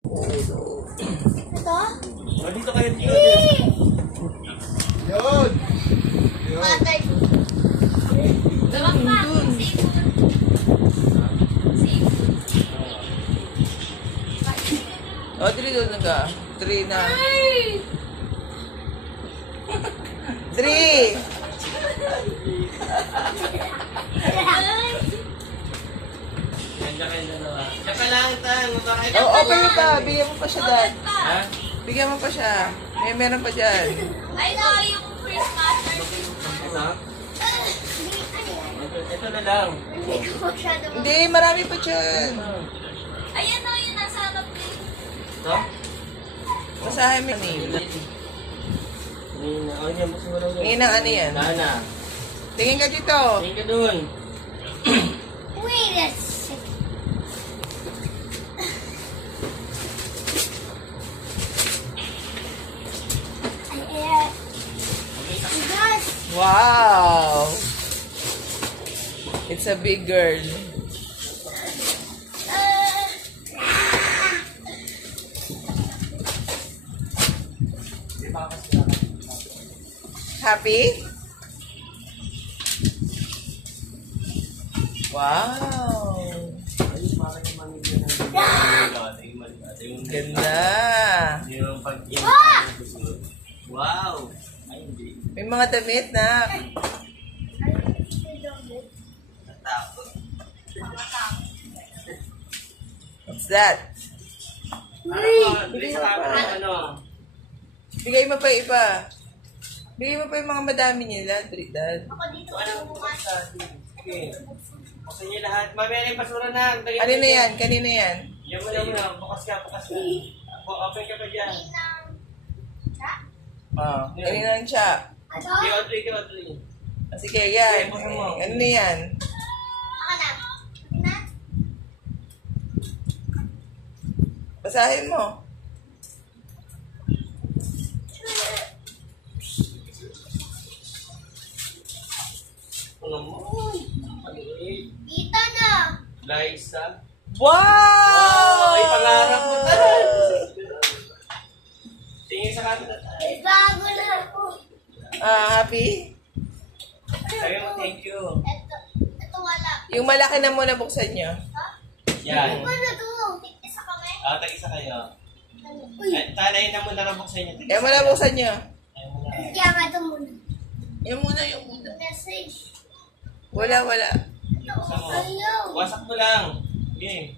Ito? Dito kayo dito. Yun! Mother. Gawak pa. Audrey, doon ka. 3 na. 3! Ganda kayo dalawa. Tsaka lang, Tang. Oh, okay pa. Bigyan mo pa siya, Dad. Ha? Bigyan mo pa siya. Meron pa dyan. I know yung first master. Ito? Ito na lang. Hindi ko masyado. Hindi, marami pa dyan. Ayan o, yung nasa harap ko. Ito? Basahin mo yung name. Ngayon ang ano yan? Dana. Tingin ka dito. Tingin ka dun. Wait a second. Guys, Wow! It's a big girl. Happy? Wow! Ganda! Wow! Ay, hindi. May mga damit na. Natakot. What's that? Bilis ka ano? Bigay mo pa yung iba. Bigay mo pa yung mga madami nila, Dad. ako dito Ano ang bukas. Sige. Buksan niyo lahat. Mamaya na yung basura na. Kanina yan? Kanina yan? Yan mo na. Bukas ka. Open ka pa dyan. Kanina lang siya. Ano? Kay Audrey. Sige, yan. Okay, mo. Ano na yan? Ako na. Na? Basahin mo. Ano mo? Maliit. Dito na. Liza. Wow! Ay, pangarap mo. Tingin sa camera. May bago na ako. Happy? Sabi mo, thank you. Ito wala. Yung malaki na muna buksan nyo. Ha? Yan. Ano to? Isa kami? Tag-isa kayo. Uy. Tanayin na muna buksan niyo. Yan muna buksan nyo. Ayaw mo na. Kaya ba ito muna? Yung muna, yung muna. Message. Wala. Ito. Buksan mo. Ayaw. Wasak mo lang. Okay.